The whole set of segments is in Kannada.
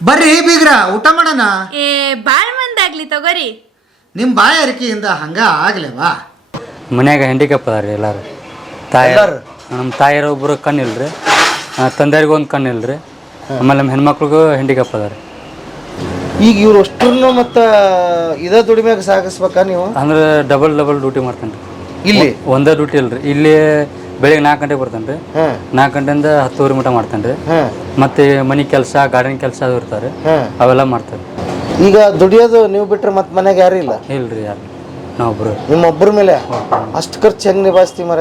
ಬರ್ರಿ ಬೀಗ್ರ ಊಟ ಮಾಡೋಣ. ಏ ಬಾಳ್ ಮಂದಾಗ್ಲಿ ತಗೋರಿ. ನಿಮ್ಮ ಬಾಯ ಅರಿಕೆಯಿಂದ ಹಂಗ ಆಗ್ಲೇವಾ? ಮನ್ಯಾಗ ಹ್ಯಾಂಡಿಕ್ಯಾಪ್ ಅದಾರ ರೀ ಎಲ್ಲಾರು. ತಾಯಿ ಎಲ್ಲಾರು? ನಮ್ಮ ತಾಯಿಯರ ಒಬ್ಬರು ಕಣ್ಣು ಇಲ್ರಿ ತಂದೆಯರಿಗೂ ಒಂದು ಕಣ್ಣು ಇಲ್ರಿ ಆಮೇಲೆ ನಮ್ಮ ಹೆಣ್ಮಕ್ಳಿಗೂ ಹ್ಯಾಂಡಿಕ್ಯಾಪ್ ಅದಾರ ಈಗ ಇವ್ರು ಅಷ್ಟನ್ನು ಮತ್ತ ಇದ ದುಡಿಮೆಗೆ ಸಾಗಿಸ್ಬೇಕಾ ನೀವು? ಅಂದ್ರೆ ಡಬಲ್ ಡಬಲ್ ಡ್ಯೂಟಿ ಮಾಡ್ತಾನೆ ರೀ. ಇಲ್ಲಿ? ಒಂದೇ ಡ್ಯೂಟಿ ಇಲ್ರಿ ಇಲ್ಲಿ ಬೆಳಿಗ್ಗೆ ನಾಲ್ಕು ಗಂಟೆಗೆ ಬರ್ತಾನೆ ರೀ. ಹಾ. ನಾಲ್ಕು ಗಂಟೆಯಿಂದ ಹತ್ತುವರೆ ಮಟ ಮಾಡ್ತಾನೆ ರೀ. ಹಾ. ಮತ್ತು ಮನೆ ಕೆಲಸ ಗಾರ್ಡನ್ ಕೆಲಸ ಅದು ಇರ್ತಾರೆ. ಹಾ. ಅವೆಲ್ಲ ಮಾಡ್ತಾರೆ ಈಗ ದುಡಿಯೋದು ನೀವು ಬಿಟ್ರೆ ಮತ್ತೆ ಮನೆಗೆ ಯಾರು ಇಲ್ಲ? ಇಲ್ರಿ ಯಾರು ನಾವೊಬ್ರು. ನಿಮ್ಮೊಬ್ಬರ ಮೇಲೆ? ಅಷ್ಟು ಖರ್ಚು ಹೆಂಗ್ ನಿಭಾಯಿಸ್ತಿ ಮರ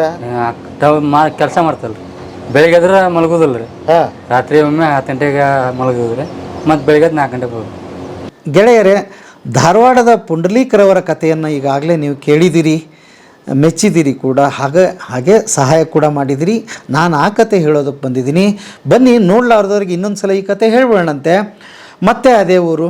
ಮಾ ಕೆಲಸ ಮಾಡ್ತಲ್ರಿ ಬೆಳಿಗ್ಗೆ ಆದ್ರೆ ಮಲಗೋದಿಲ್ಲ ರೀ ಹಾ. ರಾತ್ರಿ ಒಮ್ಮೆ ಹತ್ತು ಗಂಟೆಗೆ ಮಲಗಿದ್ರಿ ಮತ್ತೆ ಬೆಳಿಗ್ಗೆ ನಾಲ್ಕು ಗಂಟೆಗೆ ಹೋಗಿ ಗೆಳೆಯರೇ ಧಾರವಾಡದ ಪುಂಡಲೀಕರವರ ಕಥೆಯನ್ನು ಈಗಾಗಲೇ ನೀವು ಕೇಳಿದಿರಿ ಮೆಚ್ಚಿದಿರಿ ಕೂಡ ಹಾಗೆ ಹಾಗೆ ಸಹಾಯ ಕೂಡ ಮಾಡಿದಿರಿ. ನಾನು ಆ ಕತೆ ಹೇಳೋದಕ್ಕೆ ಬಂದಿದ್ದೀನಿ. ಬನ್ನಿ ನೋಡ್ಲಾರ್ದವ್ರಿಗೆ ಇನ್ನೊಂದು ಸಲ ಈ ಕತೆ ಹೇಳ್ಬೇಡಂತೆ ಮತ್ತೆ ಅದೇ ಊರು.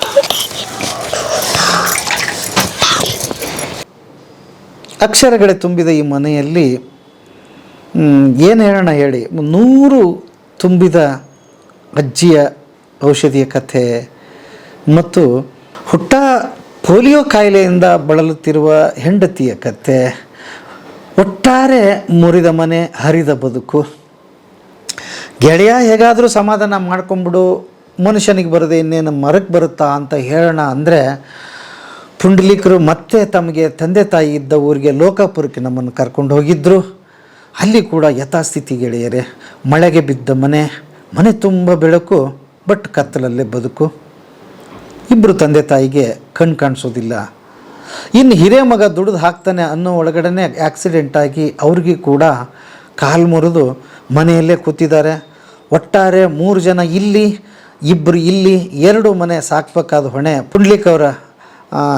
ಅಕ್ಷರಗಳೇ ತುಂಬಿದ ಈ ಮನೆಯಲ್ಲಿ. ಏನು ಹೇಳೋಣ ಹೇಳಿ. ನೂರು ತುಂಬಿದ ಅಜ್ಜಿಯ ಔಷಧಿಯ ಕಥೆ. ಮತ್ತು ಹುಟ್ಟ ಪೋಲಿಯೋ ಕಾಯಿಲೆಯಿಂದ ಬಳಲುತ್ತಿರುವ ಹೆಂಡತಿಯ ಕಥೆ. ಒಟ್ಟಾರೆ ಮುರಿದ ಮನೆ, ಹರಿದ ಬದುಕು. ಗೆಳೆಯ ಹೇಗಾದರೂ ಸಮಾಧಾನ ಮಾಡ್ಕೊಂಬಿಡು, ಮನುಷ್ಯನಿಗೆ ಬರದೆ ಇನ್ನೇನು ಮರಕ್ಕೆ ಬರುತ್ತಾ ಅಂತ ಹೇಳೋಣ ಅಂದರೆ ಪುಂಡಲೀಕರು ಮತ್ತೆ ತಮಗೆ ತಂದೆ ತಾಯಿ ಇದ್ದ ಊರಿಗೆ ಲೋಕಾಪುರಕ್ಕೆ ನಮ್ಮನ್ನು ಕರ್ಕೊಂಡು ಹೋಗಿದ್ದರು ಅಲ್ಲಿ ಕೂಡ ಯಥಾಸ್ಥಿತಿ ಗೆಳೆಯರೆ, ಮಳೆಗೆ ಬಿದ್ದ ಮನೆ ಮನೆ ತುಂಬ ಬೆಳಕು, ಬಟ್ ಕತ್ತಲಲ್ಲೇ ಬದುಕು. ಇಬ್ಬರು ತಂದೆ ತಾಯಿಗೆ ಕಣ್ ಕಾಣಿಸೋದಿಲ್ಲ. ಇನ್ನು ಹಿರಿಯ ಮಗ ದುಡಿದು ಹಾಕ್ತಾನೆ ಅನ್ನೋ ಒಳಗಡೆ ಆಕ್ಸಿಡೆಂಟ್ ಆಗಿ ಅವ್ರಿಗೆ ಕೂಡ ಕಾಲು ಮುರಿದು ಮನೆಯಲ್ಲೇ ಕೂತಿದ್ದಾರೆ. ಒಟ್ಟಾರೆ ಮೂರು ಜನ ಇಲ್ಲಿ ಇಬ್ಬರು ಇಲ್ಲಿ, ಎರಡು ಮನೆ ಸಾಕ್ಬೇಕಾದ ಹೊಣೆ ಪುಂಡ್ಲಿಕ್ ಅವರ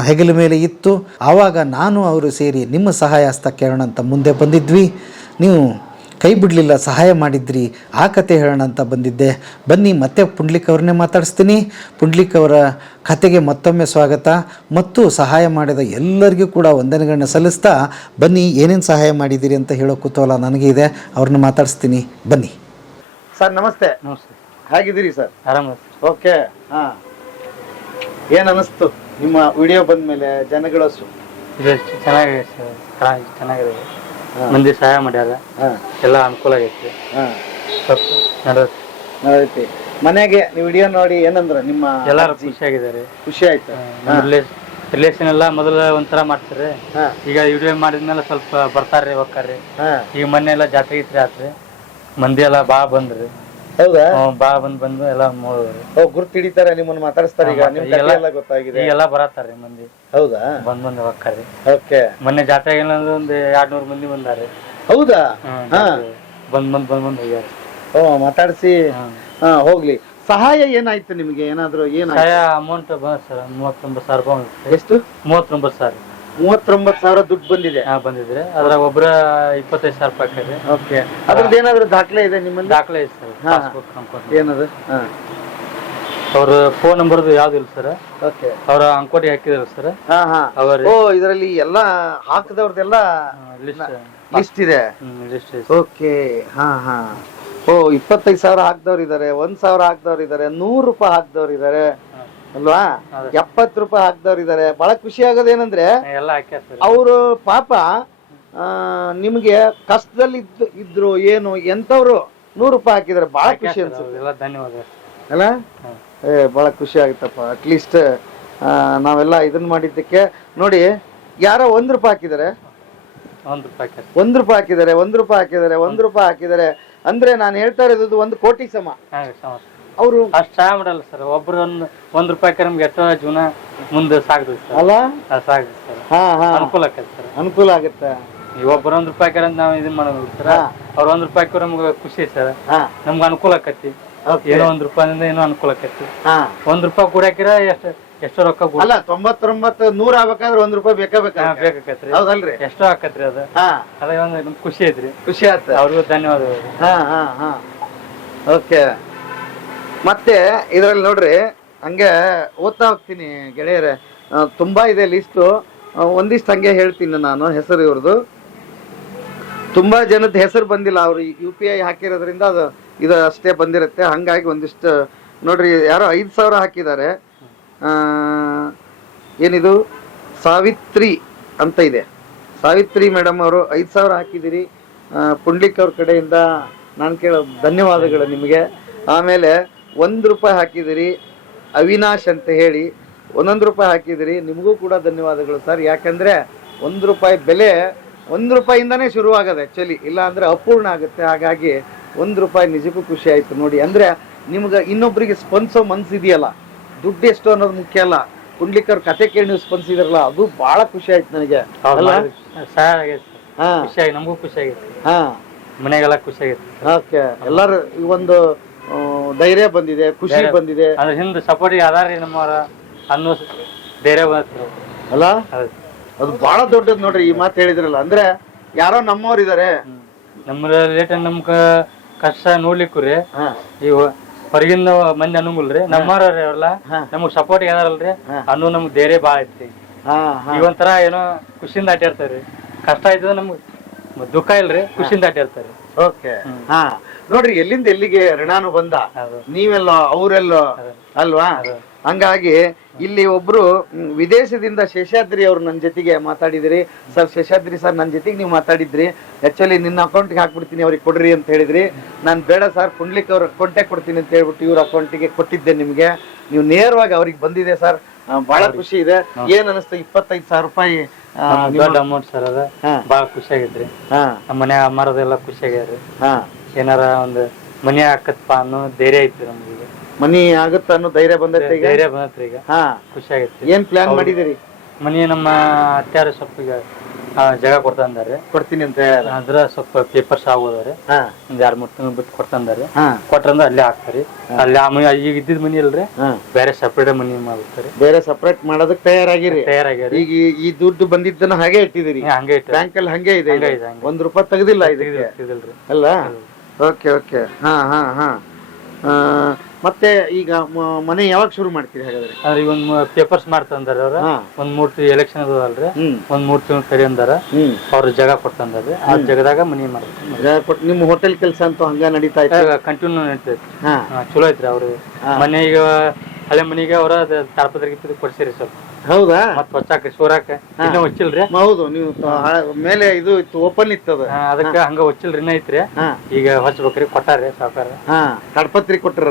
ಹೆಗಲ ಮೇಲೆ ಇತ್ತು. ಆವಾಗ ನಾನು ಅವರು ಸೇರಿ ನಿಮ್ಮ ಸಹಾಯ ಹಸ್ತ ಕೇಳೋಣ ಅಂತ ಮುಂದೆ ಬಂದಿದ್ವಿ. ನೀವು ಕೈ ಬಿಡಲಿಲ್ಲ ಸಹಾಯ ಮಾಡಿದ್ರಿ ಆ ಕತೆ ಹೇಳೋಣ ಅಂತ ಬಂದಿದ್ದೆ. ಬನ್ನಿ ಮತ್ತೆ ಪುಂಡ್ಲಿಕ್ ಅವ್ರನ್ನೇ ಮಾತಾಡಿಸ್ತೀನಿ. ಪುಂಡ್ಲಿಕ್ ಅವರ ಕತೆಗೆ ಮತ್ತೊಮ್ಮೆ ಸ್ವಾಗತ. ಮತ್ತು ಸಹಾಯ ಮಾಡಿದ ಎಲ್ಲರಿಗೂ ಕೂಡ ವಂದನೆಗಳನ್ನ ಸಲ್ಲಿಸ್ತಾ ಬನ್ನಿ ಏನೇನು ಸಹಾಯ ಮಾಡಿದ್ದೀರಿ ಅಂತ ಹೇಳೋ ಕುತೂಹಲ ನನಗೆ ಇದೆ. ಅವ್ರನ್ನ ಮಾತಾಡಿಸ್ತೀನಿ. ಬನ್ನಿ. ಸರ್ ನಮಸ್ತೆ. ನಮಸ್ತೆ. ಹೇಗಿದ್ದೀರಿ ಸರ್? ಆರಾಮ. ಓಕೆ. ಹಾಂ. ಏನು ಅನಿಸ್ತು? ನಿಮ್ಮ ವಿಡಿಯೋ ಬಂದ್ಮೇಲೆ ಜನಗಳ ಸು- ಇದು ಚೆನ್ನಾಗಿದೆ ಸರ್. ಚೆನ್ನಾಗಿ ಚೆನ್ನಾಗಿದೆ. ಮಂದಿ ಸಹಾಯ ಮಾಡ್ಯಾರ. ಹಾ. ಎಲ್ಲ ಅನುಕೂಲ ಆಗೈತಿ. ಹಾ. ಸ್ವಲ್ಪ ನಡೆಯುತ್ತೆ ನಡೀತಿ ಮನೆಗೆ ನೀವು ವಿಡಿಯೋ ನೋಡಿ ಏನಂದ್ರ ನಿಮ್ಮ ಎಲ್ಲರೂ ಅಜ್ಜಿ? ಖುಷಿಯಾಗಿದ್ದಾರೆ ಖುಷಿ ಆಯ್ತು. ರಿಲೇಷನ್ ಎಲ್ಲ ಮೊದಲ ಒಂಥರ ಮಾಡ್ತಾರೆ. ಈಗ ವಿಡಿಯೋ ಮಾಡಿದ್ಮೇಲೆ ಸ್ವಲ್ಪ ಬರ್ತಾರ್ರಿ ಹೋಗ್ತಾರ್ರಿ ಈಗ ಮೊನ್ನೆ ಎಲ್ಲ ಜಾತ್ರೆ ಗೀತ್ರೆ ಆತ್ರಿ. ಮಂದಿ ಎಲ್ಲ ಬಾ ಬಂದ್ರಿ. ಹೌದಾ? ಹ್ಮ್, ಬಾ ಬಂದ್ ಬಂದು ಎಲ್ಲ ನೋಡಿದ್ರಿ ಓ ಗುರ್ತು ಹಿಡಿತಾರೆ ನಿಮ್ಮನ್ನ ಮಾತಾಡಿಸ್ತಾರೆ ಈಗ. ನಿಮ್ ಕಥೆ ಎಲ್ಲ ಗೊತ್ತಾಗಿದೆ. ಈಗೆಲ್ಲ ಬರತ್ತಾರ್ರಿ ಮಂದಿ. ಹೌದಾ? ಬಂದ್ ಬಂದ್ ಹೋಗ್ತಾರ್ರಿ ಓಕೆ. ಮೊನ್ನೆ ಜಾತ್ರೆ ಏನಂದ್ರೆ ಒಂದ್ ಎರಡ್ ನೂರ್ ಮಂದಿ ಬಂದಾರಿ. ಹೌದಾ? ಹ್ಮ್, ಹಾ. ಬಂದ್ ಬಂದ್ ಬಂದ್ ಬಂದ್ ಹೋಗ್ಯಾರ. ಓ ಮಾತಾಡಿಸಿ. ಹಾ. ಹೋಗ್ಲಿ. ಸಹಾಯ ಏನಾಯ್ತು ನಿಮಗೆ? ಏನಾದ್ರು ಏನಾಯ್ತು? ಸಹಾಯ ಅಮೌಂಟ್ ಬಂದ ಸರ್ ಮೂವತ್ತೊಂಬತ್ತು ಸಾವಿರ ರೂಪಾಯಿ ಎಷ್ಟು? ಮೂವತ್ತೊಂಬತ್ತು ಸಾವಿರ. ಮೂವತ್ತೊಂಬತ್ತು ಸಾವಿರ ದುಡ್ಡು ಬಂದಿದೆ. ಹಾ ಬಂದಿದ್ರೆ. ಅದ್ರಾಗ ಒಬ್ರ ಇಪ್ಪತ್ತೈದು ಸಾವಿರ ರೂಪಾಯಿ ಹಾಕಿರಿ ಓಕೆ. ಅದ್ರದ್ದು ಏನಾದ್ರು ದಾಖಲೆ ಇದೆ ನಿಮ್ಮಲ್ಲಿ? ದಾಖಲೆ ಐತೆ ಸರ್. ಹಾ. ಪಾಸ್ಬುಕ್ ಏನದು? ಅವ್ರ ಫೋನ್ ನಂಬರ್ದು ಯಾವ್ದು ಇಲ್ಲ ಸರ್. ಓಕೆ. ಅವ್ರ ಅಂಕೋಟಿ ಹಾಕಿದ್ರು ಸರ್. ಹಾ ಹಾ. ಅವರ. ಓ ಇದರಲ್ಲಿ ಎಲ್ಲ ಹಾಕದವ್ರದೆಲ್ಲ ಲಿಸ್ಟ್ ಲಿಸ್ಟ್ ಇದೆ. List okay. ಹಾ ಹಾ. ಓ ಇಪ್ಪತ್ತೈದು ಸಾವಿರ ಹಾಕ್ದವ್ರು ಇದಾರೆ ಒಂದ್ ಸಾವಿರ ಹಾಕ್ದವ್ರು ಇದಾರೆ ನೂರು ರೂಪಾಯಿ ಹಾಕ್ದವ್ರು ಇದಾರೆ ಅಲ್ವಾ? ಎಪ್ಪತ್ತು ರೂಪಾಯಿ ಹಾಕ್ದವ್ರು ಇದಾರೆ. ಬಹಳ ಖುಷಿ ಆಗೋದೇನಂದ್ರೆ ಅವರು ಪಾಪ ನಿಮ್ಗೆ ಕಷ್ಟದಲ್ಲಿ ಇದ್- ಇದ್ರು ಏನು ಎಂತವ್ರು ನೂರು ರೂಪಾಯಿ ಹಾಕಿದಾರೆ ಬಹಳ ಖುಷಿ ಅನ್ಸುತ್ತೆ. ಅಲ್ಲ? ಏ ಬಹಳ ಖುಷಿ ಆಗುತ್ತಪ್ಪ. ಅಟ್ಲೀಸ್ಟ್ ನಾವೆಲ್ಲ ಇದನ್ನ ಮಾಡಿದ್ದಕ್ಕೆ ನೋಡಿ ಯಾರೋ ಒಂದ್ ರೂಪಾಯಿ ಹಾಕಿದಾರೆ ಒಂದ್ ರೂಪಾಯಿ ಹಾಕಿದಾರೆ ಒಂದ್ ರೂಪಾಯಿ ಹಾಕಿದಾರೆ ಒಂದ್ ರೂಪಾಯಿ ಹಾಕಿದಾರೆ ಅಂದ್ರೆ ನಾನು ಹೇಳ್ತಾ ಇರೋದು ಒಂದು ಕೋಟಿ ಸಮ. ಅವರು? ಅಷ್ಟು ಮಾಡಲ್ಲ ಸರ್. ಒಬ್ರು ಒಂದ್ ಒಂದ್ ರೂಪಾಯಿ ನಮ್ಗೆ ಎಷ್ಟೋ ಜೀವನ ಮುಂದೆ ಸಾಗ್ತದೆ ಸರ್. ಅಲ್ಲ? ಸಾಗ್ತದೆ ಸರ್. ಹಾ ಹಾ. ಅನುಕೂಲ ಆಕೈತೆ ಸರ್. ಅನುಕೂಲ ಆಗುತ್ತೆ. ಈ ಒಬ್ರು ಒಂದ್ ರೂಪಾಯಿ ಕರೆ ನಾವ್ ಇದನ್ ಮಾಡೋದು ಸರ್. ಅವ್ರ ಒಂದ್ ರೂಪಾಯಿ ನಮ್ಗೆ ಖುಷಿ ಸರ್. ಹಾ. ನಮ್ಗೆ ಅನುಕೂಲ ಆಕತಿ. Okay. ಏನೋ ಒಂದ್ ರೂಪಾಯಿಂದ ಏನೋ ಅನುಕೂಲ ಆಕತಿ. ಹಾ. ಒಂದ್ ರೂಪಾಯಿ ಕೂಡಾಕಿರ ಎಷ್ಟ ಎಷ್ಟೋ ರೊಕ್ಕ ಅಲ್ಲ ತೊಂಬತ್ತೊಂಬತ್ತು ನೂರ ಆಗ್ಬೇಕಾದ್ರೆ ಒಂದ್ ರೂಪಾಯಿ ಬೇಕೇ ಬೇಕಾ? ಬೇಕಾಕತ್ರಿ. ಹೌದಲ್ರಿ? ಎಷ್ಟೋ ಆಕತ್ರಿ ಅದ. ಹಾ. ಅದ ಒಂದ್ ನಮ್ಗ್ ಖುಷಿ ಐತ್ರಿ. ಖುಷಿ ಆತ. ಅವ್ರಿಗೂ ಧನ್ಯವಾದಗಳು. ಹಾ ಹಾ ಹಾ. ಓಕೆ. ಮತ್ತೆ ಇದರಲ್ಲಿ ನೋಡ್ರಿ ಹಂಗೆ ಓದ್ತಾ ಹೋಗ್ತೀನಿ ಗೆಳೆಯರೆ. ತುಂಬಾ ಇದೆ ಲಿಸ್ಟು ಒಂದಿಷ್ಟು ಹಂಗೆ ಹೇಳ್ತೀನಿ ನಾನು ಹೆಸರು ಇವ್ರದ್ದು ತುಂಬಾ ಜನದ ಹೆಸರು ಬಂದಿಲ್ಲ ಅವರು ಯು ಪಿ ಐ ಹಾಕಿರೋದ್ರಿಂದ ಅದು ಇದು ಅಷ್ಟೇ ಬಂದಿರುತ್ತೆ. ಹಂಗಾಗಿ ಒಂದಿಷ್ಟು ನೋಡ್ರಿ ಯಾರೋ ಐದು ಸಾವಿರ ಹಾಕಿದ್ದಾರೆ. ಏನಿದು? ಸಾವಿತ್ರಿ ಅಂತ ಇದೆ. ಸಾವಿತ್ರಿ ಮೇಡಮ್ ಅವರು ಐದು ಸಾವಿರ ಹಾಕಿದಿರಿ ಆ, ಪುಂಡ್ಲಿಕ್ ಅವ್ರ ಕಡೆಯಿಂದ ನಾನು ಕೇಳೋ ಧನ್ಯವಾದಗಳು ನಿಮಗೆ. ಆಮೇಲೆ ಒಂದು ರೂಪಾಯಿ ಹಾಕಿದಿರಿ ಅವಿನಾಶ್ ಅಂತ ಹೇಳಿ ಒಂದೊಂದು ರೂಪಾಯಿ ಹಾಕಿದಿರಿ ನಿಮಗೂ ಕೂಡ ಧನ್ಯವಾದಗಳು ಸರ್. ಯಾಕಂದ್ರೆ ಒಂದು ರೂಪಾಯಿ ಬೆಲೆ ಒಂದು ರೂಪಾಯಿಂದನೇ ಶುರುವಾಗದೆ ಆ್ಯಕ್ಚುಲಿ ಇಲ್ಲ ಅಂದರೆ ಅಪೂರ್ಣ ಆಗುತ್ತೆ. ಹಾಗಾಗಿ ಒಂದು ರೂಪಾಯಿ ನಿಜಕ್ಕೂ ಖುಷಿ ಆಯ್ತು ನೋಡಿ. ಅಂದ್ರೆ ನಿಮ್ಗೆ ಇನ್ನೊಬ್ಬರಿಗೆ ಸ್ಪಂದಿಸೋ ಮನ್ಸಿದೆಯಲ್ಲ ದುಡ್ಡು ಎಷ್ಟು ಅನ್ನೋದು ಮುಖ್ಯ ಅಲ್ಲ. ಪುಂಡ್ಲಿಕ್ ಅವ್ರ ಕತೆ ಕೇಳಿ ನೀವು ಸ್ಪಂದಿಸಿದ್ರಲ್ಲ ಅದು ಬಹಳ ಖುಷಿ ಆಯ್ತು ನನಗೆ. ಅಲ್ಲ? ಸಹಾಯ ಆಗೈತೆ ಸರ್ ಹಾ. ನಮಗೂ ಖುಷಿ ಆಗಿತ್ತು ಹಾ. ಮನೆಗೆಲ್ಲ ಖುಷಿ ಆಗಿತ್ತು ಓಕೆ. ಎಲ್ಲರೂ ಈ ಒಂದು ಧೈರ್ಯ ಬಂದಿದೆ ಖುಷಿ ಧೈರ್ಯ. ಬಂದಿದೆ. ಅದ್ರ ಹಿಂದ ಸಪೋರ್ಟ್ ಆಧಾರ ನಮ್ಮವ್ರ ಅನ್ನೋ ಧೈರ್ಯ ಬಂತು. ಅಲ್ಲ? ಹೌದು. ಅದು ಬಹಳ ದೊಡ್ಡದ್ ನೋಡ್ರಿ ಈ ಮಾತು ಹೇಳಿದ್ರಲ್ಲ. ಅಂದ್ರೆ ಯಾರೋ ನಮ್ಮವ್ರು ಇದಾರೆ. ನಮ್ಮ ನಮ್ ಕ- ಕಷ್ಟ ನೋಡ್ಲಿಕ್ಕೂರಿ. ಹಾ. ಈ ಹೊ- ಹೊರಗಿಂದ ಮಂದಿ ಅನ್ನಂಗಿಲ್ರಿ. ನಮ್ಮವ್ರಲ್ಲ ಅವ್ರಲ್ಲ ಹಾ. ನಮಗ್ ಸಪೋರ್ಟ್ ಯಾರಲ್ರಿ ಹಾ. ಅನ್ನೋ ನಮ್ಗ್ ಧೈರ್ಯ ಬಾಳ ಐತಿ ಹಾ ಹಾ. ಈಗ ಒಂಥರ ಏನೋ ಖುಷಿಯಿಂದ ಅಡ್ಡಾಡ್ತಾರ್ರಿ ಕಷ್ಟ ಆಯ್ತದ ನಮ್ಗ್ ದುಃಖ ಇಲ್ರಿ ಖುಷಿಯಿಂದ ಅಡ್ಡಾಡ್ತಾರೆ ಓಕೆ. ಹಾ. ನೋಡ್ರಿ ಎಲ್ಲಿಂದ ಎಲ್ಲಿಗೆ ಋಣಾನು ಬಂದ? ನೀವೆಲ್ಲ ಅವರೆಲ್ಲ ಅಲ್ವಾ? ಹಂಗಾಗಿ ಇಲ್ಲಿ ಒಬ್ರು ವಿದೇಶದಿಂದ ಶೇಷಾದ್ರಿ ಅವ್ರು ನನ್ನ ಜೊತೆಗೆ ಮಾತಾಡಿದ್ರಿ. ಸರ್ ಶೇಷಾದ್ರಿ ಸರ್ ನನ್ನ ಜೊತೆಗೆ ನೀವು ಮಾತಾಡಿದ್ರಿ. ಆಕ್ಚುಲಿ ನಿನ್ನ ಅಕೌಂಟ್ಗೆ ಹಾಕ್ಬಿಡ್ತೀನಿ ಅವ್ರಿಗೆ ಕೊಡ್ರಿ ಅಂತ ಹೇಳಿದ್ರಿ. ನಾನು ಬೇಡ ಸರ್ ಪುಂಡ್ಲಿಕ್ ಅವ್ರ ಅಕೌಂಟೇ ಕೊಡ್ತೀನಿ ಅಂತ ಹೇಳ್ಬಿಟ್ಟು ಇವ್ರ ಅಕೌಂಟಿಗೆ ಕೊಟ್ಟಿದ್ದೆ ನಿಮಗೆ. ನೀವು ನೇರವಾಗಿ ಅವ್ರಿಗೆ ಬಂದಿದೆ ಸರ್. ಬಹಳ ಖುಷಿ ಇದೆ. ಏನ್ ಅನಿಸ್ತು? ಇಪ್ಪತ್ತೈದು ಸಾವಿರ ರೂಪಾಯಿ ದೊಡ್ಡ ಅಮೌಂಟ್ ಸರ್ ಅದ. ಬಹಳ ಖುಷಿ ಆಗಿದ್ರಿ. ನಮ್ಮ ಮನೆ ಅಮ್ಮಾರದೆಲ್ಲ ಖುಷಿ ಆಗ್ಯಾರ ಹಾ. ಏನಾರ ಒಂದು ಮನಿ ಹಾಕತ್ಪ ಅನ್ನೋ ಧೈರ್ಯ ಐತಿ ನಮ್ಗೆ ಮನಿ ಆಗುತ್ತ ಅನ್ನೋ ಧೈರ್ಯ ಬಂದೈತೆ ಈಗ? ಧೈರ್ಯ ಬಂದತ್ರಿ ಈಗ. ಹಾ. ಖುಷಿ ಆಗೈತಿ ಏನ್ ಪ್ಲಾನ್ ಮಾಡಿದಿರಿ ಮನಿ ನಮ್ಮ ಅತ್ಯಾರ ಸ್ವಲ್ಪ ಈಗ ಆ, ಜಾಗ ಕೊಡ್ತಂದಾರೆ ಕೊಡ್ತೀನಿ ಅಂತ ಅದ್ರ ಸ್ವಲ್ಪ ಪೇಪರ್ಸ್ ಆಗೋದಾರೆ ಹಾ. ಒಂದ್ ಎರಡ್ ಮೂರ್ ತಿಂಗಳು ಬಿಟ್ಟು ಕೊಡ್ತಂದಾರೆ ಹಾ. ಕೊಟ್ರಂದ್ರ ಅಲ್ಲೇ ಹಾಕ್ತಾರಿ. ಅಲ್ಲಿ ಆ ಮನಿ ಈಗ ಇದ್ದಿದ್ ಮನಿ ಅಲ್ರಿ? ಹಾ. ಬೇರೆ ಸಪ್ರೇಟ್ ಮನಿ ಮಾಡ್ತಾರೆ. ಬೇರೆ ಸಪರೇಟ್ ಮಾಡೋದಕ್ ತಯಾರಾಗಿರಿ. ತಯಾರಾಗಿರಿ. ಈಗ ಈ- ಈ ದುಡ್ಡು ಬಂದಿದ್ದನ್ನ ಹಾಗೆ ಇಟ್ಟಿದಿರಿ ಹಂಗೆ ಇಟ್ಟ ಬ್ಯಾಂಕ್ ಅಲ್ಲಿ ಹಂಗೆ ಇದೆ ಹಂಗೆ ಇದು. ಇದೆ, ಹಂಗೆ. ಒಂದ್ ರೂಪಾಯಿ ತೆಗ್ದಿಲ್ಲ ಇದಕ್ಕೆ. ಇದಿಲ್ರಿ ಅಲ್ಲ? ಓಕೆ ಓಕೆ ಹಾ ಹಾ ಹಾ. ಮತ್ತೆ ಈಗ ಮ- ಮನೆ ಯಾವಾಗ ಶುರು ಮಾಡ್ತೀರಿ ಹಾಗಾದ್ರೆ? ಅಂದ್ರೆ ಈಗ ಒಂದ್ ಪೇಪರ್ಸ್ ಮಾಡ್ತಂದಾರ ಅವ್ರ. ಹಾ. ಒಂದ್ ಮೂರ್ತಿ ಎಲೆಕ್ಷನ್ ಅಲ್ರಿ. ಹ್ಮ್. ಒಂದ್ ಮೂರ್ ತಿಂಗಳು ಕರಿ ಅಂದಾರ. ಹ್ಮ್. ಅವ್ರ ಜಾಗ ಕೊಡ್ತಂದಾರ್ರಿ ಆ ಜಾಗದಾಗ ಮನಿ ಮಾಡ್ಬೇಕು. ಜಾಗ ನಿಮ್ಮ ಹೋಟೆಲ್ ಕೆಲಸ ಅಂತೂ ಹಂಗ ನಡೀತಾ ಇತ್ತು? ಕಂಟಿನ್ಯೂ ನಡೀತೈತಿ. ಹಾ. ಹಾ, ಚಲೋ ಐತ್ರಿ ಅವ್ರು. ಮನೆ ಈಗ ಹಳೆ ಮನೆಗೆ ಅವ್ರ ಗಿಪ್ಪತ್ರೆ ಕೊಡ್ಸಿರಿ ಸ್ವಲ್ಪ. ಹೌದಾ? ಮತ್ ಹೊಚ್ಚಾಕ ಸೋರಾಕ ಇನ್ನೂ ಹೊಚ್ಚಿಲ್ರಿ? ಹೌದು ನೀವು ತ- ಆ- ಮೇಲೆ ಇದು ಇತ್ತು ಓಪನ್ ಇತ್ತದ. ಅದಕ್ಕ ಹಂಗ ಹೊಚ್ಚಿಲ್ರಿ ಇನ್ನ ಐತ್ರಿ. ಹಾ. ಈಗ ಹೊಚ್ಬೇಕ್ರಿ ಕೊಟ್ಟಾರ್ರಿ ಸಾವ್ಕಾರ. ಹಾ ಕಡಪತ್ರಿ ಕೊಟ್ರ.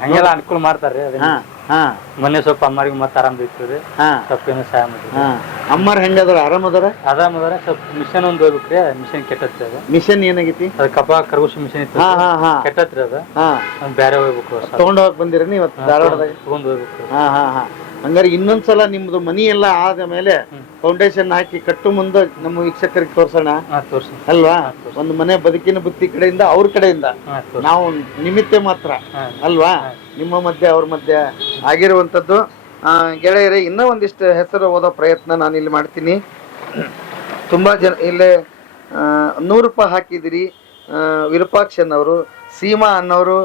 ಹಂಗೆಲ್ಲ ಅನುಕೂಲ ಮಾಡ್ತಾರ್ರಿ ಹಾ ಹಾ. ಮೊನ್ನೆ ಸ್ವಲ್ಪ ಅಮ್ಮರಿಗೆ ಮತ್ತೆ ಆರಾಮ್ ಐತ್ರಿ ಹಾ. ಸಹಾಯ ಏನೋ ಸಹಾಯ ಮಾಡ್ರಿ ಹಾ. ಅಮ್ಮರ್ ಹೆಂಗದಾರ ಆರಾಮದಾರ ಅದರ? ಸ್ವಲ್ಪ ಮಿಷನ್ ಒಂದ್ ಹೋಗ್ಬೇಕ್ರಿ ಮಿಷನ್ ಕೆಟ್ಟತ್ರಿ ಅದು. ಮಿಷನ್ ಏನಾಗೈತಿ? ಅದ್ ಕಪ ಕರ್ಗುಶಿ ಮಿಷನ್ ಇತ್ತು ಹಾ ಹಾ ಹಾ. ಕೆಟ್ಟತ್ರಿ ಅದ. ಹಾ. ಬ್ಯಾರೆ ಹೋಗ್ಬೇಕು ತಗೊಂಡ್ ಹೋಗಕ್ ಬಂದಿರ ಇವತ್ತು ಧಾರವಾಡದಾಗ? ತಗೊಂಡ್ ಹೋಗ್ಬೇಕು. ಹಾ ಹಾ ಹಾ. ಹಂಗಾರೆ ಇನ್ನೊಂದ್ಸಲ ನಿಮ್ದು ಮನಿ ಎಲ್ಲ ಆದ ಮೇಲೆ ಫೌಂಡೇಶನ್ ಹಾಕಿ ಕಟ್ಟು ಮುಂದೆ ನಮ್ಮ ವೀಕ್ಷಕರಿಗೆ ತೋರ್ಸೋಣ. ಅಲ್ವಾ? ಒಂದು ಮನೆ ಬದುಕಿನ ಬುತ್ತಿ ಕಡೆಯಿಂದ ಅವ್ರ ಕಡೆಯಿಂದ. ನಾವು ನಿಮಿತ್ತೆ ಮಾತ್ರ. ಅಲ್ವಾ? ನಿಮ್ಮ ಮಧ್ಯೆ ಅವ್ರ ಮಧ್ಯೆ ಆಗಿರುವಂತದ್ದು ಗೆಳೆಯರೇ ಇನ್ನೂ ಒಂದಿಷ್ಟು ಹೆಸರು ಓದೋ ಪ್ರಯತ್ನ ನಾನು ಇಲ್ಲಿ ಮಾಡ್ತೀನಿ. ತುಂಬಾ ಜನ ಇಲ್ಲೇ ನೂರು ರೂಪಾಯಿ ಹಾಕಿದಿರಿ ವಿರೂಪಾಕ್ಷ ವಿರೂಪಾಕ್ಷನ್ ಅವರು ಸೀಮಾ ಅನ್ನೋರು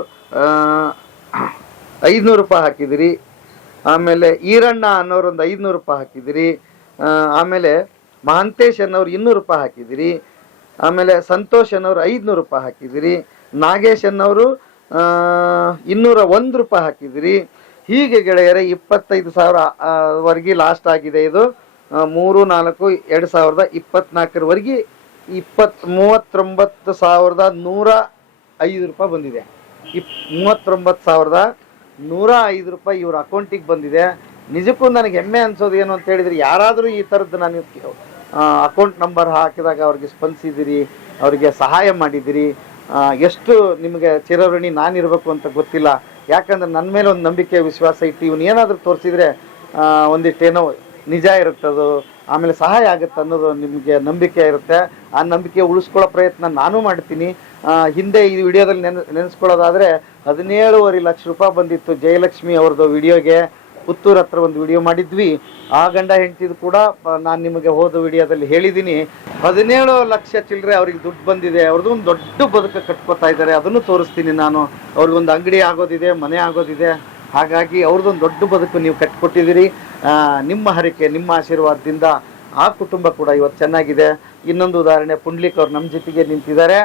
ಐದುನೂರು ರೂಪಾಯಿ ಹಾಕಿದಿರಿ ಆಮೇಲೆ ಈರಣ್ಣ ಅನ್ನೋರು ಒಂದು ಐದುನೂರು ರೂಪಾಯಿ ಹಾಕಿದಿರಿ. ಆಮೇಲೆ ಮಹಾಂತೇಶ್ ಅನ್ನೋರು ಇನ್ನೂರು ರೂಪಾಯಿ ಹಾಕಿದಿರಿ. ಆಮೇಲೆ ಸಂತೋಷ್ ಅನ್ನೋರು ಐದುನೂರು ರೂಪಾಯಿ ಹಾಕಿದಿರಿ. ನಾಗೇಶ್ ಅನ್ನೋರು ಇನ್ನೂರ ಒಂದು ರೂಪಾಯಿ ಹಾಕಿದಿರಿ. ಹೀಗೆ ಗೆಳೆಯರೆ, ಇಪ್ಪತ್ತೈದು ಸಾವಿರ ವರ್ಗಿ ಲಾಸ್ಟ್ ಆಗಿದೆ ಇದು. ಮೂರು, ನಾಲ್ಕು, ಎರಡು ಸಾವಿರದ ಇಪ್ಪತ್ನಾಲ್ಕರವರೆಗೆ ಇಪ್ಪತ್ ಮೂವತ್ತೊಂಬತ್ತು ಸಾವಿರದ ನೂರ ಐದು ರೂಪಾಯಿ ಬಂದಿದೆ. ಇಪ್, ಮೂವತ್ತೊಂಬತ್ತು ಸಾವಿರದ ನೂರ ಐದು ರೂಪಾಯಿ ಇವ್ರ ಅಕೌಂಟಿಗೆ ಬಂದಿದೆ. ನಿಜಕ್ಕೂ ನನಗೆ ಹೆಮ್ಮೆ ಅನ್ಸೋದು ಏನು ಅಂತ ಹೇಳಿದ್ರೆ ಯಾರಾದರೂ ಈ ಥರದ್ದು ನಾನು ಅಕೌಂಟ್ ನಂಬರ್ ಹಾಕಿದಾಗ ಅವ್ರಿಗೆ ಸ್ಪಂದಿಸಿದಿರಿ, ಅವರಿಗೆ ಸಹಾಯ ಮಾಡಿದಿರಿ. ಎಷ್ಟು ನಿಮಗೆ ಚಿರಋಣಿ ನಾನಿರಬೇಕು ಅಂತ ಗೊತ್ತಿಲ್ಲ. ಯಾಕಂದ್ರೆ ನನ್ನ ಮೇಲೆ ಒಂದು ನಂಬಿಕೆ, ವಿಶ್ವಾಸ ಇಟ್ಟು ಇವನು ಏನಾದರೂ ತೋರಿಸಿದ್ರೆ ಒಂದಿಷ್ಟೇನೋ ನಿಜ ಇರುತ್ತದು ಆಮೇಲೆ ಸಹಾಯ ಆಗುತ್ತೆ ಅನ್ನೋದು ನಿಮಗೆ ನಂಬಿಕೆ ಇರುತ್ತೆ. ಆ ನಂಬಿಕೆ ಉಳಿಸ್ಕೊಳ್ಳೋ ಪ್ರಯತ್ನ ನಾನು ಮಾಡ್ತೀನಿ. ಹಿಂದೆ ಈ ವಿಡಿಯೋದಲ್ಲಿ ನೆನ್, ನೆನೆಸ್ಕೊಳ್ಳೋದಾದ್ರೆ ಹದಿನೇಳುವರೆ ಲಕ್ಷ ರೂಪಾಯಿ ಬಂದಿತ್ತು ಜಯಲಕ್ಷ್ಮಿ ಅವ್ರದ್ದು ವಿಡಿಯೋಗೆ. ಪುತ್ತೂರ್ ಹತ್ರ ಒಂದು ವಿಡಿಯೋ ಮಾಡಿದ್ವಿ. ಆ ಗಂಡ ಹೆಂಡತಿದು ಕೂಡ ನಾನು ನಿಮಗೆ ಹೋದ ವಿಡಿಯೋದಲ್ಲಿ ಹೇಳಿದ್ದೀನಿ ಹದಿನೇಳು ಲಕ್ಷ ಚಿಲ್ಲರೆ ಅವ್ರಿಗೆ ದುಡ್ಡು ಬಂದಿದೆ. ಅವ್ರದ್ದು ಒಂದು ದೊಡ್ಡ ಬದುಕು ಕಟ್ಕೋತಾ ಇದ್ದಾರೆ. ಅದನ್ನು ತೋರಿಸ್ತೀನಿ ನಾನು. ಅವ್ರಿಗೊಂದು ಅಂಗಡಿ ಆಗೋದಿದೆ, ಮನೆ ಆಗೋದಿದೆ. ಹಾಗಾಗಿ ಅವ್ರದ್ದೊಂದು ದೊಡ್ಡ ಬದುಕು ನೀವು ಕಟ್ಕೊಟ್ಟಿದ್ದೀರಿ. ನಿಮ್ಮ ಹರಿಕೆ, ನಿಮ್ಮ ಆಶೀರ್ವಾದದಿಂದ ಆ ಕುಟುಂಬ ಕೂಡ ಇವತ್ತು ಚೆನ್ನಾಗಿದೆ. ಇನ್ನೊಂದು ಉದಾಹರಣೆ, ಪುಂಡ್ಲಿಕ್ ಅವ್ರು ನಮ್ಮ ಜೊತೆಗೆ ನಿಂತಿದ್ದಾರೆ.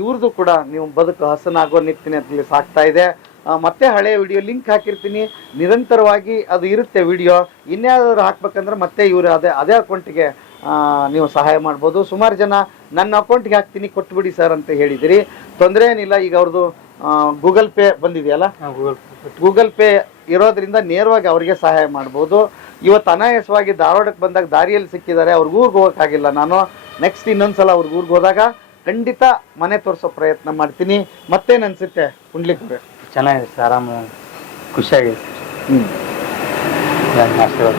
ಇವ್ರದ್ದು ಕೂಡ ನೀವು ಬದುಕು ಹಸನಾಗೋ ನಿಟ್ಟಿನಲ್ಲಿ ಸಾಕ್ತಾ ಇದೆ. ಮತ್ತೆ ಹಳೆಯ ವಿಡಿಯೋ ಲಿಂಕ್ ಹಾಕಿರ್ತೀನಿ. ನಿರಂತರವಾಗಿ ಅದು ಇರುತ್ತೆ ವಿಡಿಯೋ. ಇನ್ಯಾವ್ದಾದ್ರು ಹಾಕ್ಬೇಕಂದ್ರೆ ಮತ್ತೆ ಇವರು ಅದೇ ಅದೇ ಅಕೌಂಟಿಗೆ ನೀವು ಸಹಾಯ ಮಾಡ್ಬೋದು. ಸುಮಾರು ಜನ ನನ್ನ ಅಕೌಂಟ್ಗೆ ಹಾಕ್ತೀನಿ ಕೊಟ್ಬಿಡಿ ಸರ್ ಅಂತ ಹೇಳಿದಿರಿ. ತೊಂದರೆ ಏನಿಲ್ಲ ಈಗ ಅವ್ರದ್ದು ಗೂಗಲ್ ಪೇ ಬಂದಿದೆಯಲ್ಲ? ಗೂಗಲ್ ಗೂಗಲ್ ಪೇ ಇರೋದ್ರಿಂದ ನೇರವಾಗಿ ಅವರಿಗೆ ಸಹಾಯ ಮಾಡ್ಬೋದು. ಇವತ್ತು ಅನಾಯಾಸವಾಗಿ ಧಾರವಾಡಕ್ಕೆ ಬಂದಾಗ ದಾರಿಯಲ್ಲಿ ಸಿಕ್ಕಿದ್ದಾರೆ. ಅವ್ರಿಗೆ ಊರಿಗೆ ಹೋಗೋಕ್ಕಾಗಿಲ್ಲ ನಾನು. ನೆಕ್ಸ್ಟ್ ಇನ್ನೊಂದ್ಸಲ ಅವ್ರಿಗೆ ಊರಿಗೆ ಹೋದಾಗ ಖಂಡಿತ ಮನೆ ತೋರಿಸೋ ಪ್ರಯತ್ನ ಮಾಡ್ತೀನಿ. ಮತ್ತೇನು ಅನ್ಸುತ್ತೆ ಪುಂಡ್ಲಿಕ್ಕೆ ಚೆನ್ನಾಗಿದೆ ಸರ್ ಆರಾಮ ಖುಷಿಯಾಗಿದೆ. ಸರ್ ಆಶೀರ್ವಾದ.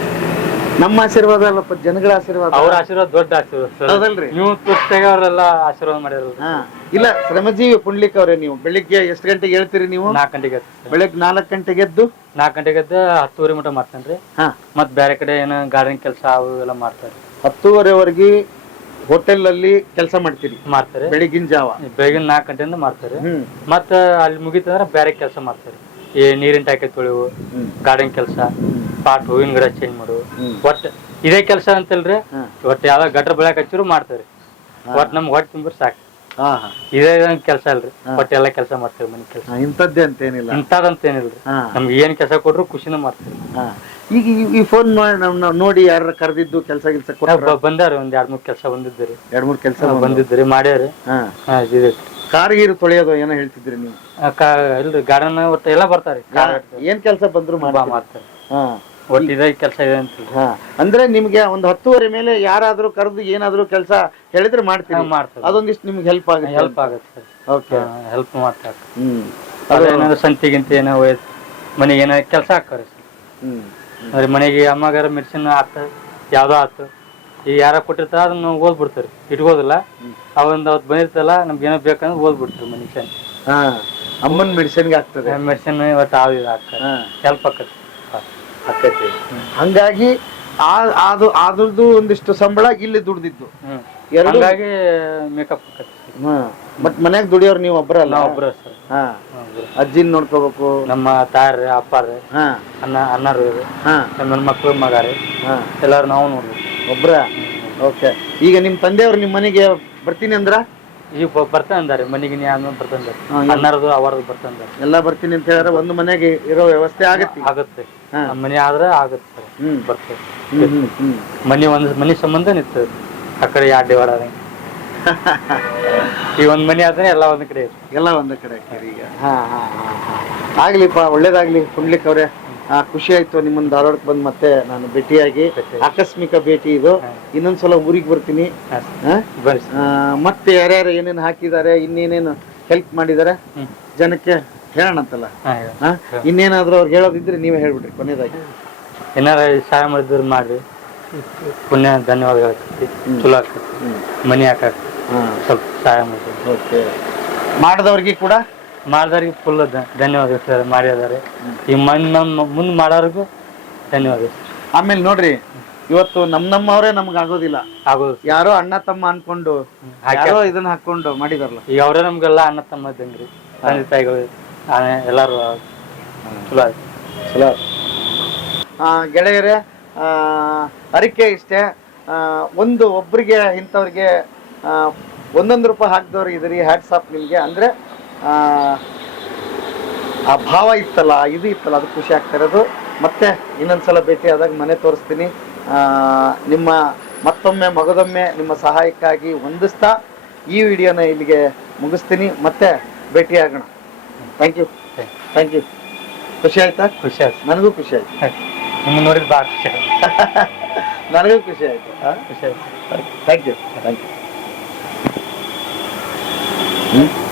ನಮ್ಮ ಆಶೀರ್ವಾದ ಅಲ್ಲಪ್ಪ ಜನಗಳ ಆಶೀರ್ವಾದ. ಅವ್ರ ಆಶೀರ್ವಾದ ದೊಡ್ಡ ಆಶೀರ್ವಾದ ಸರ್. ನೀವು ತುತ್ತಾಗ ಅವರೆಲ್ಲ ಆಶೀರ್ವಾದ ಮಾಡಿರಲ್ಲ ಹಾ. ಇಲ್ಲ ಶ್ರಮಜೀವಿ ಪುಂಡ್ಲಿಕ್ ಅವರೇ ನೀವು. ಬೆಳಿಗ್ಗೆ ಎಷ್ಟು ಗಂಟೆಗೆ ಹೇಳ್ತೀರಿ ನೀವು? ನಾಲ್ಕು ಗಂಟೆಗೆ ಎದ್ದು ಸರ್. ಬೆಳಗ್ಗೆ ನಾಲ್ಕು ಗಂಟೆಗೆ ಎದ್ದು? ನಾಲ್ಕು ಗಂಟೆಗೆ ಎದ್ದು ಹತ್ತುವರೆ ಮಟ್ಟ ಮಾಡ್ತೇನೆ ರೀ ಹಾ. ಮತ್ತು ಬೇರೆ ಕಡೆ ಏನು ಗಾರ್ಡನ್ ಕೆಲಸ ಅವು ಎಲ್ಲ ಮಾಡ್ತಾರೆ. ಹತ್ತೂವರೆವರೆಗೆ ಹೋಟೆಲ್ ಅಲ್ಲಿ ಕೆಲಸ ಮಾಡ್ತೀರಿ ಮಾಡ್ತಾರೆ. ಬೆಳಿಗಿನ ಜಾವ. ಬೆಳಗಿನ ನಾಲ್ಕು ಗಂಟೆಯಿಂದ ಮಾಡ್ತಾರೆ. ಮತ್ತ ಅಲ್ಲಿ ಮುಗಿತಂದ್ರೆ ಬೇರೆ ಕೆಲಸ ಮಾಡ್ತಾರೆ. ಈ ನೀರಿನ ಟ್ಯಾಕೆ ತೊಳೆವು. ಗಾರ್ಡನ್ ಕೆಲಸ ಪಾಟ್ ಹೂವಿನ ಗಿಡ ಚೇಂಜ್ ಮಾಡು. ಒಟ್ ಒಟ್ಟು ಇದೇ ಕೆಲಸ ಅಂತಲ್ರಿ ಒಟ್ ಒಟ್ಟು ಯಾವ್ದೋ ಗಟ್ರ ಬೆಳಕ್ ಹಚ್ಚಿರು ಮಾಡ್ತಾರೆ. ಒಟ್ಟು ನಮ್ಗೆ ಹೊಟ್ಟೆ ತುಂಬಿರ್ ಸಾಕು. ಹಾ ಹಾ. ಇದೇ ಕೆಲಸ ಅಲ್ರಿ. ಬಟ್ ಎಲ್ಲಾ ಕೆಲಸ ಮಾಡ್ತೇವೆ ಮನೆ ಕೆಲಸ. ಇಂಥದ್ದೇ ಅಂತೇನಿಲ್ಲ ಇಂಥದಂತ ಏನಿಲ್ರಿ ಹಾ. ನಮ್ಗೆ ಏನ್ ಕೆಲಸ ಕೊಟ್ರು ಖುಷಿನ ಮಾಡ್ತೇವೆ ಹಾ. ಈಗ ಈ- ಈ ಫೋನ್ ನೋಡಿ ಯಾರು ಕರೆದಿದ್ದು ಕೆಲಸ ಕೆಲಸ ಕೊಟ್ರ? ಬಂದಾರ ಒಂದ್ ಎರಡ್ ಮೂರ್ ಕೆಲಸ ಬಂದಿದ್ದೀರಿ ಎರಡ್ ಮೂರ್ ಕೆಲಸ ಬಂದಿದ್ದೀರಿ ಮಾಡ್ಯಾರ ಹಾ. ಹಾ ಇದೆ ಕಾರ್ ಗೀರು ತೊಳೆಯೋದು ಏನೋ ಹೇಳ್ತಿದ್ರಿ ನೀವು? ಇಲ್ರಿ ಗಾರ್ಡನ್ ಒಟ್ಟು ಎಲ್ಲ ಬರ್ತಾರಿ ಏನ್ ಕೆಲಸ ಬಂದ್ರು ಮಾಡ್ತೀರಿ? ಮಾಡ್ತಾರೆ ಹಾ. ಕೆಲಸ ಇದೆ ಅಂತ ಹಾ ಅಂದ್ರೆ ನಿಮ್ಗೆ ಒಂದು ಹತ್ತುವರೆ ಮೇಲೆ ಯಾರಾದ್ರೂ ಕರೆದು ಏನಾದ್ರೂ ಕೆಲಸ ಹೇಳಿದ್ರೆ ಮಾಡ್ತೀನಿ ಅದೊಂದಿಷ್ಟು ನಿಮ್ಗೆ ಹೆಲ್ಪ್ ಆಗುತ್ತೆ ಹೆಲ್ಪ್ ಆಗುತ್ತೆ. ಓಕೆ ಹೆಲ್ಪ್ ಮಾಡ್ತಾರೆ ಹ್ಮ್. ಅದೇನಾದ್ರು ಸಂತಿಗಿಂತ ಏನೋ ಒಯ್ದ್ ಮನೆಗೆ ಏನೋ ಕೆಲಸ ಸರ್. ಹ್ಮ್ ಅದ್ರ ಮನೆಗೆ ಅಮ್ಮಗಾರ ಮೆಡಿಸಿನ್ ಆತ ಯಾವ್ದೋ ಆತು. ಈಗ ಯಾರ ಕೊಟ್ಟಿರ್ತಾರ ಅದನ್ನ ಓದ್ಬಿಡ್ತಾರೆ ಇಟ್ಕೋದಿಲ್ಲ. ಅವಂದ ಅವತ್ತು ಬಂದಿರ್ತಲ್ಲ ನಮ್ಗೆ ಏನೋ ಬೇಕಂದ್ರೆ ಓದ್ಬಿಡ್ತಾರೆ ಮನುಷ್ಯ ಹಾ ಅಮ್ಮನ್ ಮೆಡಿಸಿನ್ಗೆ ಆಗ್ತದೆ. ಮೆಡಿಸಿನ್ ಇವತ್ತು ಯಾವ್ದು ಇದು ಹಾಕ್ತಾರೆ. ಹಾ. ಹೆಲ್ಪ್ ಆಕತ್ತೆ ಆಕೈತಿ ಹಂಗಾಗಿ ಆ ಅದು ಅದ್ರದ್ದು ಒಂದಿಷ್ಟು ಸಂಬಳ ಇಲ್ಲಿ ದುಡ್ದಿದ್ದು. ಎರಡು ಹಂಗಾಗಿ ಮೇಕಪ್ ಹ್ಮ್. ಮತ್ ಮನ್ಯಾಗ ದುಡಿಯೋರು ನೀವು ಒಬ್ಬರಲ್ಲ ಒಬ್ರ ಸರ್. ಹಾ. ಅಜ್ಜಿನ ನೋಡ್ಕೋಬೇಕು. ನಮ್ಮ ತಾಯಾರ್ರಿ ಅಪ್ಪಾರ್ರಿ ಹಾ. ಅಣ್ಣ ಅಣ್ಣರು ಹಾ. ನಮ್ಮ ಮಗ ಮಗಾರಿ. ಹಾ. ಎಲ್ಲಾರು ನಾವು ನೋಡ್ಬೇಕು. ಒಬ್ರ? ಓಕೆ. ಈಗ ನಿಮ್ ತಂದೆಯವ್ರು ನಿಮ್ ಮನೆಗೆ ಬರ್ತೀನಿ ಅಂದ್ರ? ಈಗ ಬ- ಬರ್ತಾ ಅಂದಾರೆ. ಮನೆಗೆ ನೀ ಆದ್ಮೇಲೆ ಬರ್ತಾನೆ ಅಂದಾರೆ. ಹಾ, ಅಣ್ಣರದು ಅವರದು ಬರ್ತಾ ಅಂದಾರೆ. ಎಲ್ಲಾ ಬರ್ತೀನಿ ಅಂತ ಹೇಳಿದ್ರೆ ಒಂದು ಮನೆಗೆ ಇರೋ ವ್ಯವಸ್ಥೆ ಆಗತ್ತೆ. ಆಗುತ್ತೆ. ಮನೆ ಆದ್ರೆ ಆಗುತ್ತೆ. ಬರ್ತದೆ. ಮನೆ ಒಂದ್ ಮನೆ ಸಂಬಂಧ ನಿಂತದೆ ಆ ಕಡೆ ಎರಡು ಡಿವೈಡ್ ಆದಂಗೆ ಈ ಒಂದ್ ಮನೆ ಆದ್ರೆ ಎಲ್ಲ ಒಂದ್ ಕಡೆ. ಎಲ್ಲ ಒಂದ್ ಕಡೆ ಈಗ. ಹಾ ಹಾ ಹಾ ಹಾ. ಆಗ್ಲಿಪ್ಪ ಒಳ್ಳೇದಾಗ್ಲಿ ಪುಂಡ್ಲಿಕ್ ಅವ್ರೆ. ಆ, ಖುಷಿ ಆಯ್ತು ನಿಮ್ಮನ್ನ ಧಾರವಾಡಕ್ಕೆ ಬಂದ್ ಮತ್ತೆ ನಾನು ಭೇಟಿಯಾಗಿ. ಆಕಸ್ಮಿಕ ಭೇಟಿ ಇದು. ಇನ್ನೊಂದ್ಸಲ ಊರಿಗೆ ಬರ್ತೀನಿ. ಮತ್ತೆ ಯಾರ್ಯಾರು ಏನೇನು ಹಾಕಿದ್ದಾರೆ ಇನ್ನೇನೇನು ಹೆಲ್ಪ್ ಮಾಡಿದ್ದಾರೆ ಜನಕ್ಕೆ ಹೇಳೋಣ ಅಂತಲ್ಲ? ಹಾ, ಇನ್ನೇನಾದ್ರೂ ಅವ್ರಿಗೆ ಹೇಳೋದಿದ್ರೆ ನೀವೇ ಹೇಳ್ಬಿಟ್ರಿ ಕೊನೆಯದಾಗಿ ಏನಾರ ಸಹಾಯ ಮಾಡಿದ್ರು ಮಾಡ್ರಿ. ಪುಣ್ಯ ಧನ್ಯವಾದ ಆಗ್ತೈತಿ. ಚಲೋ ಆಗ್ತೈತಿ. ಮನಿ ಹಾಕಕ್ ಹಾ. ಸ್ವಲ್ಪ ಸಹಾಯ ಮಾಡಿ ಓಕೆ. ಮಾಡಿದವ್ರಿಗೆ ಕೂಡ? ಮಾಡಿದವ್ರಿಗೆ ಫುಲ್ ಧನ್ಯವಾದ ಸರ್ ಮಾಡಿದಾರೆ ಈ ಮಣ್ಣು ಮುಂದೆ ಮಾಡೋರಿಗೂ ಧನ್ಯವಾದ ಆಮೇಲೆ ನೋಡ್ರಿ ಇವತ್ತು ನಮ್ ನಮ್ಮವರೇ ನಮ್ಗೆ ಆಗೋದಿಲ್ಲ. ಆಗೋದು ಯಾರೋ ಅಣ್ಣ ತಮ್ಮ ಅನ್ಕೊಂಡು ಯಾರೋ ಇದನ್ನ ಹಾಕೊಂಡು ಮಾಡಿದಾರಲ್ಲ. ಈಗ ಅವರೇ ನಮ್ಗೆಲ್ಲ ಅಣ್ಣ ತಮ್ಮ ಇದ್ದಂಗ್ರಿ. ತಂದೆ ತಾಯಿಗಳು. ಎಲ್ಲಾರು ಚಲೋ ಆಯ್ತು. ಚಲೋ ಗೆಳೆಯರೇ ಅರಿಕೆ ಇಷ್ಟೇ. ಒಂದು ಒಬ್ಬರಿಗೆ ಇಂಥವ್ರಿಗೆ ಒಂದೊಂದು ರೂಪಾಯಿ ಹಾಕಿದವ್ರು ಇದ್ರಿ ಹ್ಯಾಟ್ಸಾಪ್ ನಿಮಗೆ. ಅಂದರೆ, ಆ ಭಾವ ಇತ್ತಲ್ಲ ಇದು ಇತ್ತಲ್ಲ, ಅದು ಖುಷಿ ಆಗ್ತಾ ಇರೋದು. ಮತ್ತೆ ಇನ್ನೊಂದ್ಸಲ ಭೇಟಿ ಆದಾಗ ಮನೆ ತೋರಿಸ್ತೀನಿ. ನಿಮ್ಮ ಮತ್ತೊಮ್ಮೆ, ಮಗದೊಮ್ಮೆ ನಿಮ್ಮ ಸಹಾಯಕ್ಕಾಗಿ ಹೊಂದಿಸ್ತಾ ಈ ವಿಡಿಯೋನ ಇಲ್ಲಿಗೆ ಮುಗಿಸ್ತೀನಿ. ಮತ್ತೆ ಭೇಟಿ ಆಗೋಣ ಥ್ಯಾಂಕ್ ಯು ಥ್ಯಾಂಕ್ ಯು ಖುಷಿ ಆಯ್ತಾ? ಖುಷಿ ಆಯ್ತು. ನನಗೂ ಖುಷಿ ಆಯ್ತು. ನಿಮ್ಮ ನೋಡಿದ ಭಾಳ ಖುಷಿ ಆಯ್ತು. ನನಗೂ ಖುಷಿ ಆಯ್ತು. ಖುಷಿ ಆಯ್ತು. Thank you thank you